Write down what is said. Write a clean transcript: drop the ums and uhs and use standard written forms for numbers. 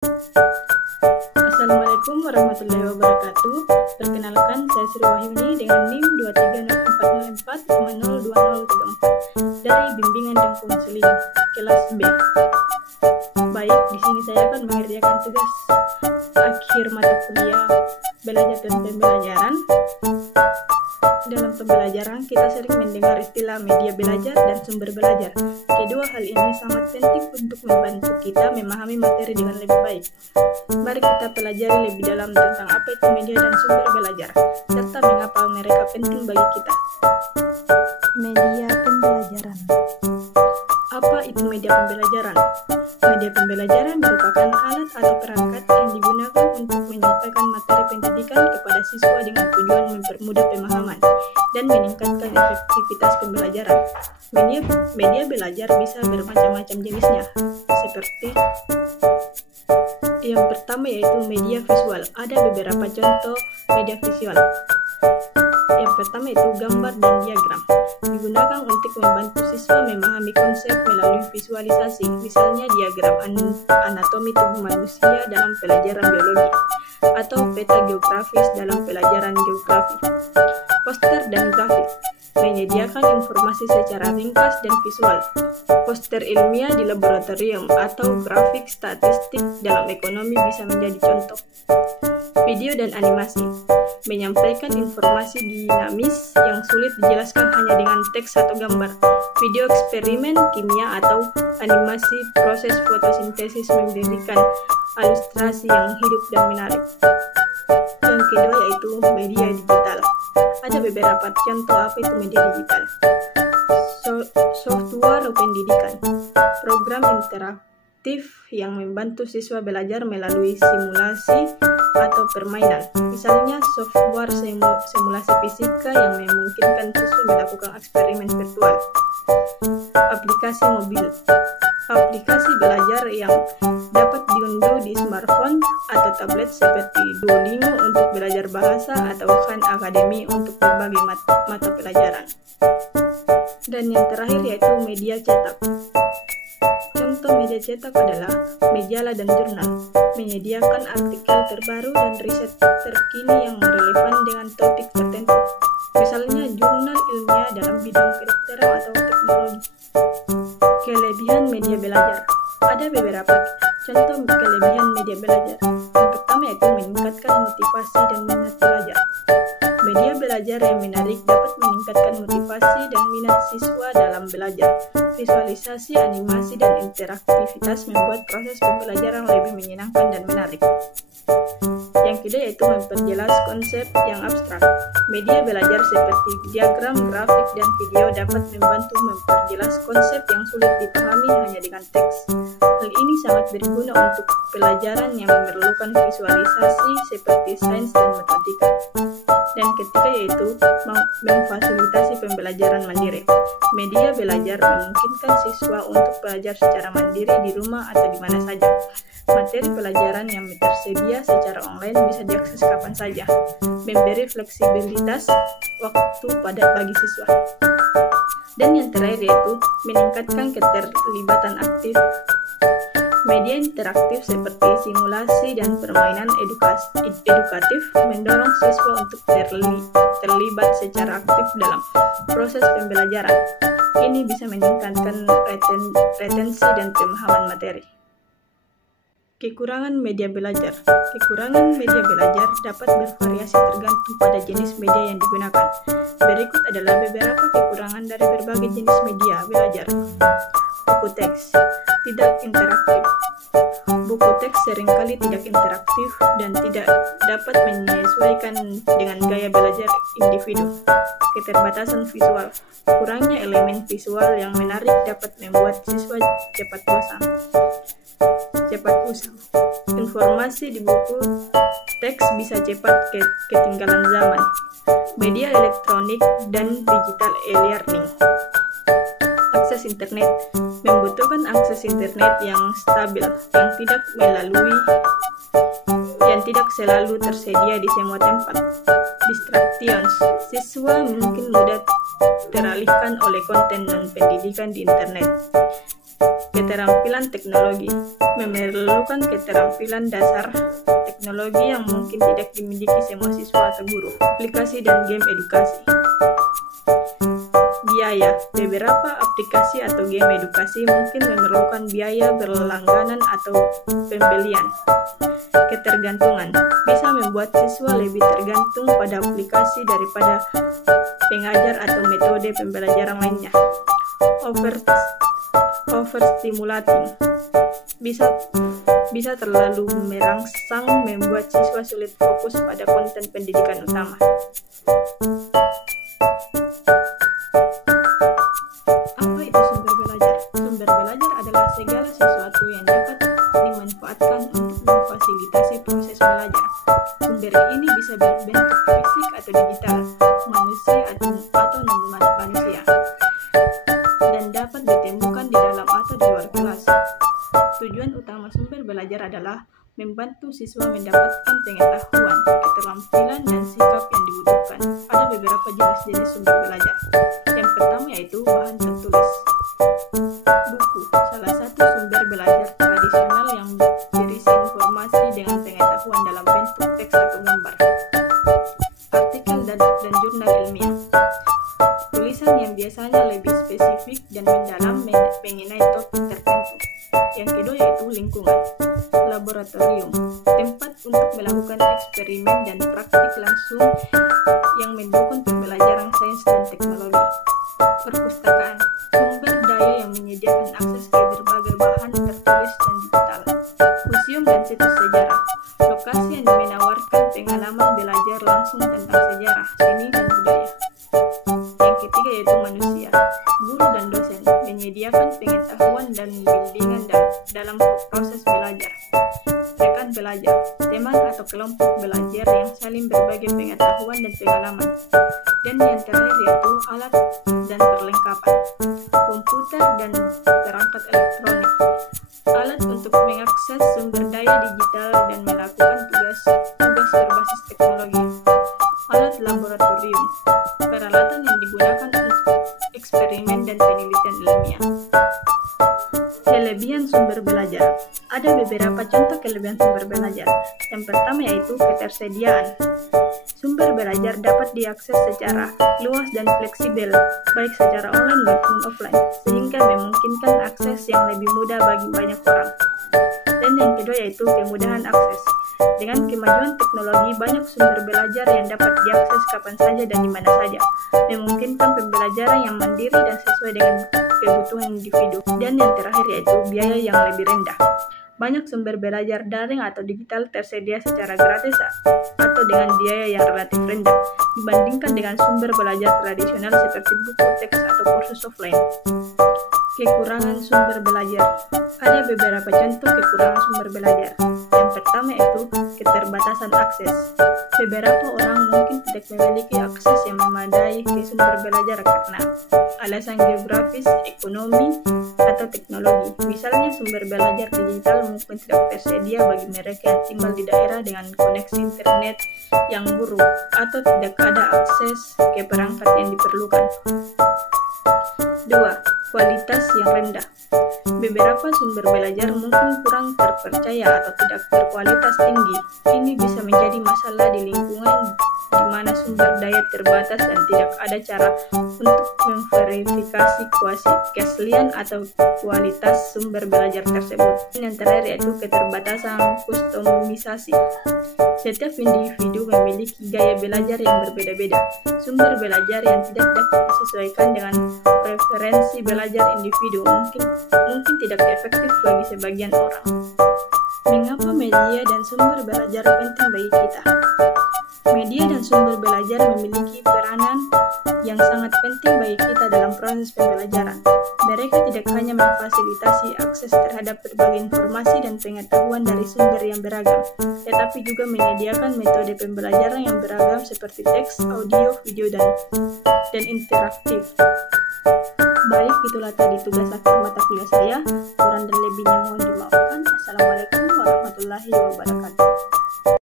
Assalamualaikum warahmatullahi wabarakatuh. Perkenalkan, saya Sri Wahyuni dengan NIM 23040402034 dari Bimbingan dan Konseling kelas B. Baik, di sini saya akan mengerjakan tugas akhir mata kuliah belajar dan pembelajaran. Dalam pembelajaran, kita sering mendengar istilah media belajar dan sumber belajar. Kedua hal ini sangat penting untuk membantu kita memahami materi dengan lebih baik. Mari kita pelajari lebih dalam tentang apa itu media dan sumber belajar, serta mengapa mereka penting bagi kita. Media pembelajaran. Apa itu media pembelajaran? Media pembelajaran merupakan alat atau perangkat yang digunakan untuk menyampaikan materi pendidikan kepada siswa dengan tujuan mempermudah pemahaman dan meningkatkan efektivitas pembelajaran. Media belajar bisa bermacam-macam jenisnya, seperti yang pertama yaitu media visual. Ada beberapa contoh media visual. Yang pertama itu gambar dan diagram. Digunakan untuk membantu siswa memahami konsep melalui visualisasi, misalnya diagram anatomi tubuh manusia dalam pelajaran biologi, atau peta geografis dalam pelajaran geografi. Poster dan grafik menyediakan informasi secara ringkas dan visual. Poster ilmiah di laboratorium atau grafik statistik dalam ekonomi bisa menjadi contoh. Video dan animasi menyampaikan informasi dinamis yang sulit dijelaskan hanya dengan teks atau gambar. Video eksperimen kimia atau animasi proses fotosintesis memberikan ilustrasi yang hidup dan menarik. Yang kedua yaitu media digital. Ada beberapa contoh apa itu media digital. Software pendidikan, program interaktif yang membantu siswa belajar melalui simulasi atau permainan. Misalnya software simulasi fisika yang memungkinkan siswa melakukan eksperimen virtual. Aplikasi mobil, aplikasi belajar yang dapat diunduh di smartphone atau tablet seperti Duolingo untuk belajar bahasa atau Khan Academy untuk berbagai mata pelajaran. Dan yang terakhir yaitu media cetak. Contoh media cetak adalah majalah dan jurnal, menyediakan artikel terbaru dan riset terkini yang relevan dengan topik tertentu. Misalnya jurnal ilmiah dalam bidang kedokteran atau teknologi. Kelebihan media belajar. Ada beberapa contoh kelebihan media belajar. Yang pertama yaitu meningkatkan motivasi dan minat belajar. Media belajar yang menarik dapat meningkatkan motivasi dan minat siswa dalam belajar. Visualisasi, animasi, dan interaktivitas membuat proses pembelajaran lebih menyenangkan dan menarik. Yang kedua yaitu memperjelas konsep yang abstrak. Media belajar seperti diagram, grafik, dan video dapat membantu memperjelas konsep yang sulit dipahami hanya dengan teks. Hal ini sangat berguna untuk pelajaran yang memerlukan visualisasi seperti sains dan matematika. Dan ketiga yaitu memfasilitasi pembelajaran mandiri. Media belajar memungkinkan siswa untuk belajar secara mandiri di rumah atau di mana saja. Materi pelajaran yang tersedia secara online bisa diakses kapan saja, memberi fleksibilitas waktu bagi siswa. Dan yang terakhir yaitu meningkatkan keterlibatan aktif. Media interaktif seperti simulasi dan permainan edukatif mendorong siswa untuk terlibat secara aktif dalam proses pembelajaran. Ini bisa meningkatkan retensi dan pemahaman materi. Kekurangan media belajar. Kekurangan media belajar dapat bervariasi tergantung pada jenis media yang digunakan. Berikut adalah beberapa kekurangan dari berbagai jenis media belajar. Buku teks tidak interaktif. Buku teks seringkali tidak interaktif dan tidak dapat menyesuaikan dengan gaya belajar individu. Keterbatasan visual. Kurangnya elemen visual yang menarik dapat membuat siswa cepat bosan. Informasi di buku teks bisa cepat ketinggalan zaman. Media elektronik dan digital e-learning. Akses internet membutuhkan akses internet yang stabil, yang tidak selalu tersedia di semua tempat. Distractions, siswa mungkin mudah teralihkan oleh konten non pendidikan di internet. Keterampilan teknologi memerlukan keterampilan dasar teknologi yang mungkin tidak dimiliki semua siswa atau guru. Aplikasi dan game edukasi. Biaya. Beberapa aplikasi atau game edukasi mungkin memerlukan biaya berlangganan atau pembelian. Ketergantungan bisa membuat siswa lebih tergantung pada aplikasi daripada pengajar atau metode pembelajaran lainnya. Overstimulating bisa terlalu merangsang, membuat siswa sulit fokus pada konten pendidikan utama. Apa itu sumber belajar? Sumber belajar adalah segala sesuatu yang dapat dimanfaatkan untuk memfasilitasi proses belajar. Sumber ini bisa berbentuk fisik atau digital, manusia atau non-manusia, dan dapat ditemukan di dalam atau di luar kelas. Tujuan utama sumber belajar adalah membantu siswa mendapatkan pengetahuan, keterampilan, dan sikap yang dibutuhkan. Ada beberapa jenis-jenis sumber belajar. Yang pertama yaitu bahan tertulis. Buku, salah satu sumber belajar tradisional yang berisi informasi dengan pengetahuan dalam bentuk teks atau gambar. Artikel dan jurnal ilmiah. Tulisan yang biasanya lebih spesifik dan mendalam mengenai topik tertentu. Yang kedua yaitu lingkungan. Laboratorium, tempat untuk melakukan eksperimen dan praktik langsung yang mendukung pembelajaran sains dan teknologi. Perpustakaan, sumber daya yang menyediakan akses ke berbagai bahan tertulis dan digital. Museum dan situs sejarah, lokasi yang menawarkan pengalaman belajar langsung tentang sejarah, seni, dan budaya. Yang ketiga yaitu manusia. Guru dan dosen menyediakan pengetahuan dan bimbingan dalam proses belajar. Rekan belajar, teman atau kelompok belajar yang saling berbagi pengetahuan dan pengalaman. Dan yang terakhir yaitu alat dan perlengkapan. Komputer dan perangkat elektronik. Alat untuk mengakses sumber daya digital dan melakukan tugas berbasis teknologi. Alat laboratorium, peralatan yang digunakan untuk eksperimen dan penelitian ilmiah. Kelebihan sumber belajar. Ada beberapa contoh kelebihan sumber belajar. Yang pertama yaitu ketersediaan. Sumber belajar dapat diakses secara luas dan fleksibel, baik secara online maupun offline, sehingga memungkinkan akses yang lebih mudah bagi banyak orang. Dan yang kedua yaitu kemudahan akses. Dengan kemajuan teknologi, banyak sumber belajar yang dapat diakses kapan saja dan di mana saja, memungkinkan pembelajaran yang mandiri dan sesuai dengan kebutuhan individu. Dan yang terakhir yaitu biaya yang lebih rendah. Banyak sumber belajar daring atau digital tersedia secara gratis atau dengan biaya yang relatif rendah dibandingkan dengan sumber belajar tradisional seperti buku, teks, atau kursus offline. Kekurangan sumber belajar. Ada beberapa contoh kekurangan sumber belajar. Yang pertama yaitu keterbatasan akses. Beberapa orang mungkin tidak memiliki akses yang memadai ke sumber belajar karena alasan geografis, ekonomi, atau teknologi. Misalnya sumber belajar digital mungkin tidak tersedia bagi mereka yang tinggal di daerah dengan koneksi internet yang buruk atau tidak ada akses ke perangkat yang diperlukan. 2. Kualitas yang rendah. Beberapa sumber belajar mungkin kurang terpercaya atau tidak berkualitas tinggi. Ini bisa menjadi masalah di lingkungan di mana sumber daya terbatas dan tidak ada cara untuk memverifikasi keaslian atau kualitas sumber belajar tersebut. Yang terakhir yaitu keterbatasan kustomisasi. Setiap individu memiliki gaya belajar yang berbeda-beda. Sumber belajar yang tidak dapat disesuaikan dengan preferensi belajar individu mungkin tidak efektif bagi sebagian orang. Mengapa media dan sumber belajar penting bagi kita? Media dan sumber belajar memiliki peranan yang sangat penting bagi kita dalam proses pembelajaran. Mereka tidak hanya memfasilitasi akses terhadap berbagai informasi dan pengetahuan dari sumber yang beragam, tetapi juga menyediakan metode pembelajaran yang beragam seperti teks, audio, video, dan interaktif. Baik, itulah tadi tugas akhir mata kuliah saya. Kurang dan lebihnya mohon dimaafkan. Assalamualaikum warahmatullahi wabarakatuh.